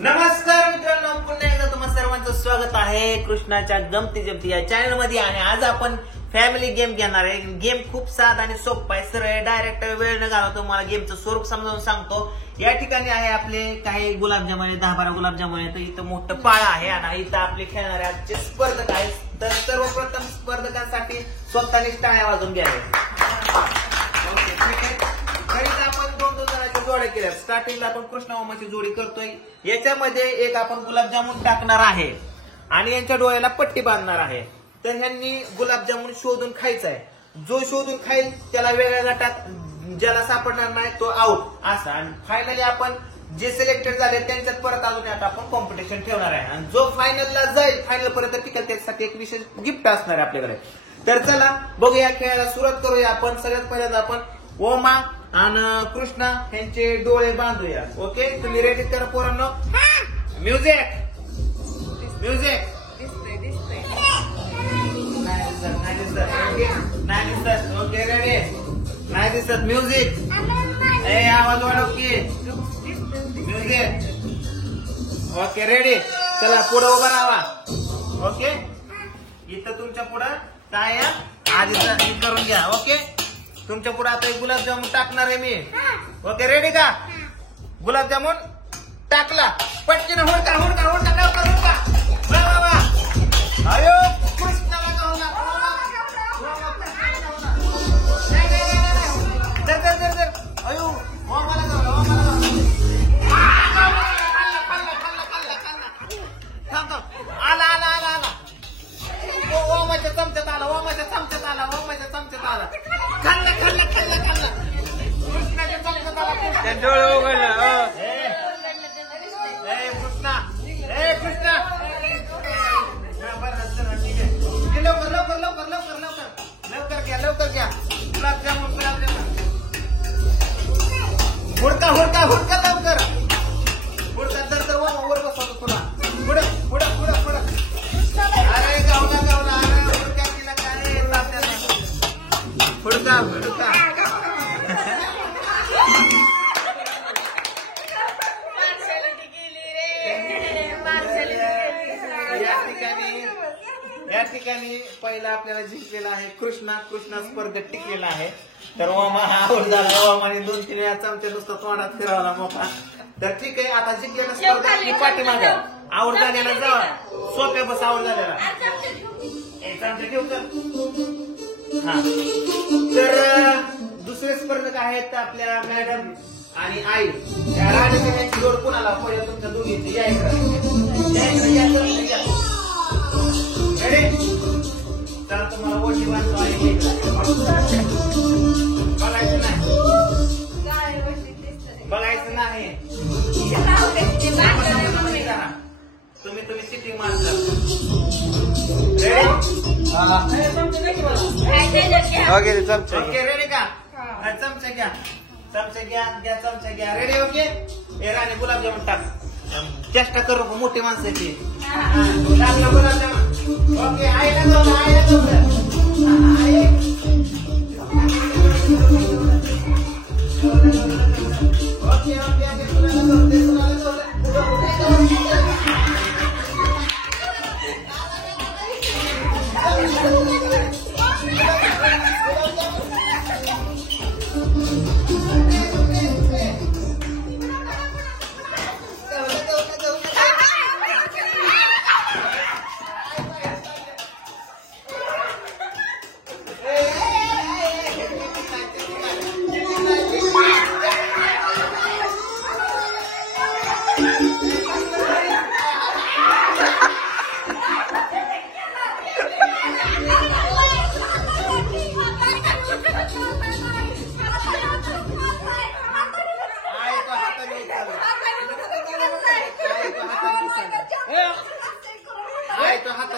नमस्कार मित्रांनो, पुन्हा एकदा तुम्हा सर्वांचं स्वागत आहे कृष्णाच्या गमती जमती या चॅनल मध्ये. आणि आज आपण फॅमिली गेम घेणार आहे. गेम खूप साधा आणि सोपा आहे, सरळ डायरेक्ट वेळ न घालवता तुम्हाला गेमचं स्वरूप समजावून सांगतो. या ठिकाणी आहे आपले काही गुलाबजामुन आहे, 10-12 गुलाबजामुन आहे. तर इथं मोठं पाळ आहे आणि इथं आपले खेळणारे आजचे स्पर्धक आहेत. तर सर्वप्रथम स्पर्धकांसाठी स्वतःनेच टाळ्या वाजवून घ्याव्या. जोड्या केल्या. स्टार्टिंगला आपण कृष्ण ओमाची जोडी करतोय. याच्यामध्ये एक आपण गुलाबजामुन टाकणार आहे आणि यांच्या डोळ्याला पट्टी बांधणार आहे. तर ह्यांनी गुलाबजामुन शोधून खायचा आहे. जो शोधून खाईल त्याला वेगळ्या गटात, ज्याला सापडणार नाही तो आउट असा. आणि फायनली आपण जे सिलेक्टेड झाले त्यांच्यात परत अजून आता आपण कॉम्पिटिशन ठेवणार आहे. आणि जो फायनलला जाईल, फायनल पर्यंत टिकेल, त्याच्यासाठी एक विशेष गिफ्ट असणार आहे आपल्याकडे. तर चला बघूया, खेळायला सुरुवात करूया आपण. सगळ्यात पहिल्यांदा आपण ओमा आणि कृष्णा यांचे डोळे बांधूया. ओके, तुम्ही रेडी करा पोरांनो. Music music. नाही दिसत. Okay ready. नाही दिसत. म्युझिक. आवाज वाढव की. म्युझिक. Okay ready. चला पुढे उभा राहा. ओके, इथं तुमच्या पुढं काय आधी करून घ्या. ओके, तुमच्या पुढे आता एक गुलाबजामुन टाकणार आहे मी. ओके रेडी का? गुलाबजामुन टाकला. पटकीनं हुडका हुडका हुडका लवकर हुडका. वा वा वा. अयो कृष्णाला गावला. जर जर जर जर. अयो ओमाला गावला. ओमाला गावला. थांब थांब. आला आला आला आला. ओमाच्या चमच्यात आला. ओमाच्या चमच्यात आला. ओमाच्या चमच्यात आला. खाल्ला खाल्ला खाल्ला खाल्ला. कृष्णाच्या चमच्यात आला. डोळे उघडला. कृष्णा. कृष्णा. लवकर लवकर लवकर लवकर लवकर लवकर घ्या. लवकर घ्या. गुलाबजामुन गुलाबजामुन. हुडका हुडका हुडका लवकर. हुडका. जर जर वर बसवतो तुला. पुढं पुढं पुढं पुढं. अरे गावला गावला. अरे हुडका तिला काय हुडका हुडका. या ठिकाणी पहिला आपल्याला जिंकलेला आहे कृष्णा. कृष्णा स्पर्धेत टिकलेला आहे. तर ओमा हा आऊट झाला. ओमाने 2-3 वेळा चमचे नुसतं तोंडात फिरवला मोठा. तर ठीक आहे, आता जिंकलेला स्पर्धेत पाठीमागे आऊट झालेला जावा. सोप्या बस आऊट झालेला. चमचे ठेव तर. हा, तर दुसरे स्पर्धक आहेत आपल्या मॅडम आणि आई. त्या राजकीय जोड कुणाला पहिल्या तुमच्या दोघीची रेडी. तर तुम्हाला ओटी बांधतो आहे. बघायचं नाही. बघायचं नाही. तुम्ही तुम्ही सिटिंग मारता. ओके रेडी का? चमचा घ्या. चमचा घ्या. घ्या चमचा घ्या. रेडी. ओके. हे राणी गुलाबजामुन टाक. चेष्टा करू मोठी माणसाची. टाकलं गुलाबजामुन. ओके, आईला जाऊ. आईला जाऊ. Okay okay.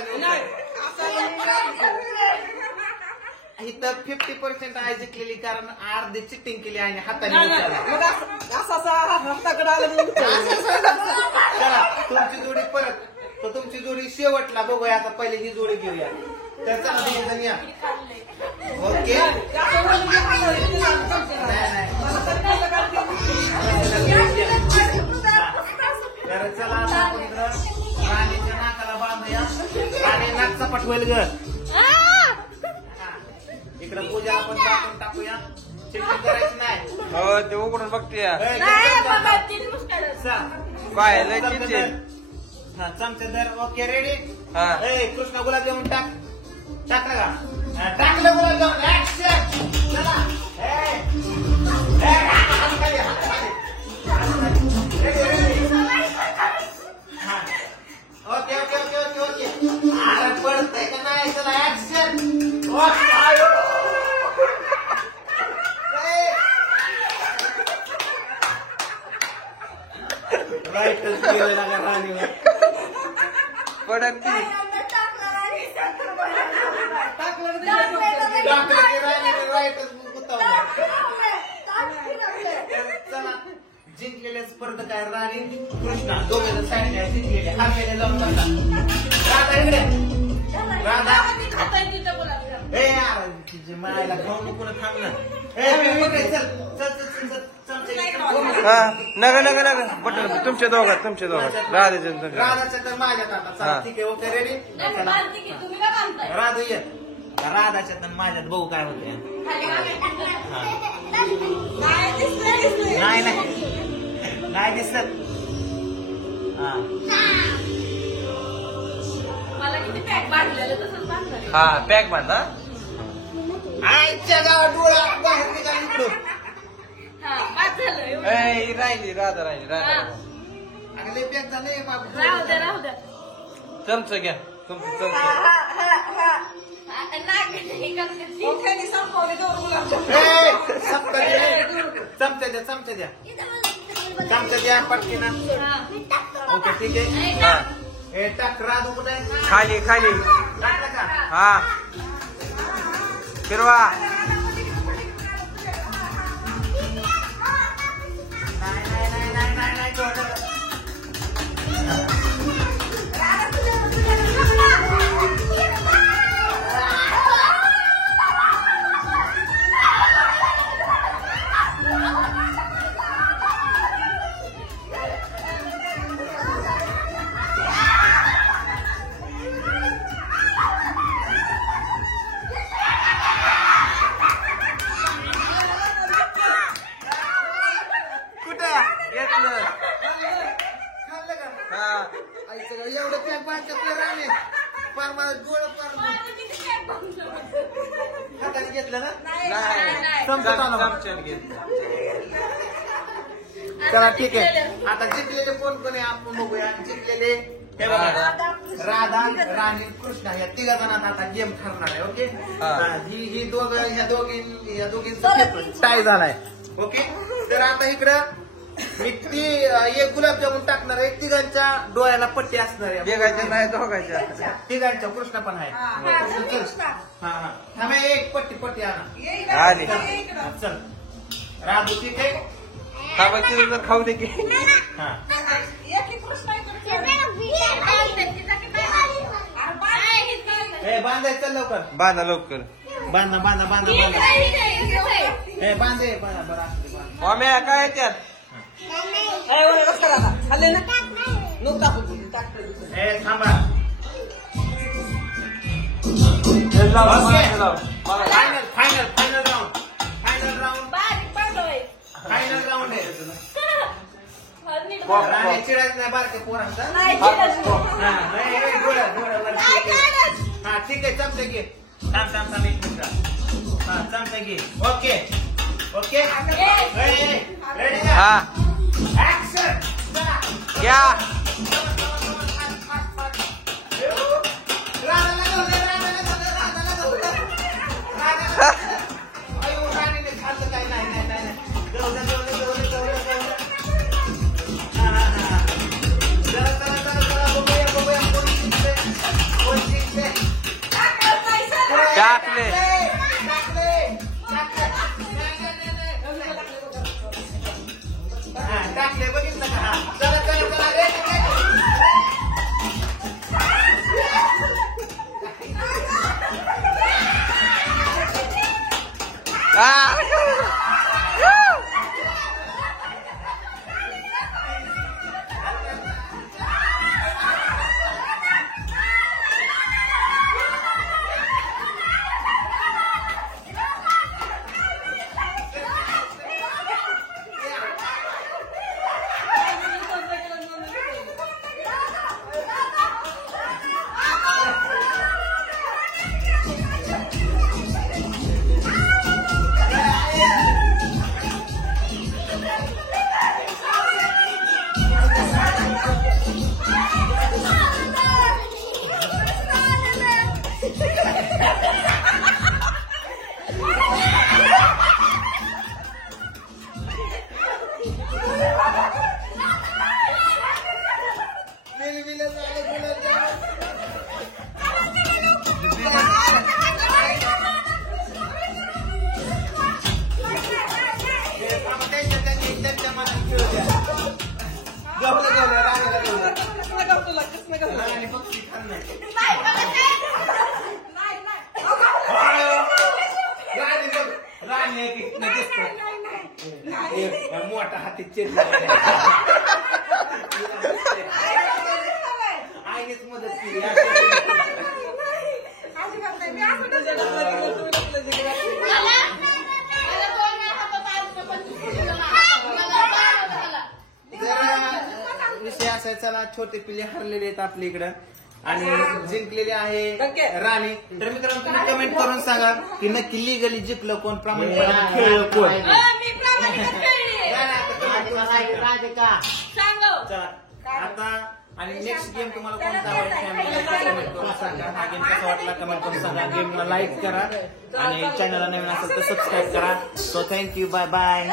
तुला इथं 50% आहे जिंकलेली, कारण अर्धी चिटिंग केली आणि हाताने चला तुमची जोडी परत. तर तुमची जोडी शेवटला बघूया. आता पहिले ही जोडी घेऊया. तर चला दोघीजण या. ओके. तर चला सपाट होईल ग. इकडं पूजा आपण टाकून टाकूया. चिकन करायचं नाही. हो ते उघडून बघते काय लय चिंतेल. चमचा धर. Okay ready. हा कृष्णा गुलाबजामुन टाक. टाकलं का? टाकलं गुलाबजामुन. ऍक्शन. चला. Okay okay okay okay okay. अरे पडतंय का नाही? चला ऍक्शन. राईटच केलं ना राणीवर. पडत ती चला जिंकलेले स्पर्धक आहे राणी कृष्णा. दोघे साईडला जिंकलेले. हारलेले जाऊन बघा. राधा इकडे. राधा ए यार तिची मायला खाऊन नको ना. थांब ना. चल चल चल चल हा नग नग नग बटन तुमच्या दोघात राधाच्या राधाच्या तर माझ्यात आता. चला ठीक आहे. Okay ready. राधू ये. राधाच्या तर माझ्यात बघू काय होते. नाही नाही नाही दिसत. हा पॅक बांधा. आईच्या गावात डोळा बाहेर निघाला इकडून. राहिली राधा राहिली राधा. अगले पॅक झाले बाबू. चमचा घ्या तुमचं चमचा. चमचा द्या चमचा द्या चमचा द्या पटकीना. ओके ठीक आहे. हे टाक. राधू कुठे आहे? खाली खाली टाकलं का? हा फिरवा. नाही नाही नाही नाही नाही नाही एवढं पॅक बांधतात राणे. फार मला गोळ फार हाताने घेतलं ना. चमच्याने घेतलं. चला ठीक आहे. आता जिंकलेले कोण कोण आहे आपण बघूया. जिंकलेले हे बघा राधा राणी कृष्णा या तिघा जणांना आता गेम ठरणार आहे. ओके ही दोघं ह्या दोघींचा टाय झालाय. ओके तर आता इकडं मी ती एक गुलाबजामुन टाकणार आहे. तिघांच्या डोळ्याला पट्टी असणार आहे. बेगायच्या नाही दोघांच्या. तिघांच्या कृष्ण पण आहे. हा थांबे. एक पट्टी पट्टी आणा. आली चल राधू ठीक आहे. खाबाची जर खाऊ दे की. हा बांधायचं लवकर. बांधा लवकर. बांधा बांधा बांधा बांधा. हे बांधे बांधा बरं मम्या काय त्यात. हे थांबा. Final final final round. Final round. Final round आहे. चिडायचं नाही बारक्या पोरांचा. हा ठीक आहे. चमचा घे. थांब थांब थांब एक मिनिट. हा चमचा घे. ओके ओके रेडी हा ऍक्शन. या राणीने खाल्लं काय. नाही नाही नाही टाकले. टाकले बघितलं का. चला चला चला कृष्ण कसं राणी बक्षी खान नाही. राणी बघ, राणी एक इथनं दिसतो. एक मोठा हाती चेक आईनेच मदत केली. विषय असायचा ना, छोटे पिल्ले हरलेले आहेत आपल्या इकडं आणि जिंकलेले आहे राणी. तर मित्रांनो तुम्ही कमेंट करून सांगा की नक्की लिगली जिंकलं कोण, प्रामाणिकपणे खेळलं कोण. चला आता आणि नेक्स्ट गेम तुम्हाला कोणता आवडला कमेंट करून सांगा. हा गेम कसा वाटला कमेंट करून सांगा. गेमला लाईक करा आणि चॅनलला नवीन असेल तर सबस्क्राईब करा. So thank you, bye bye.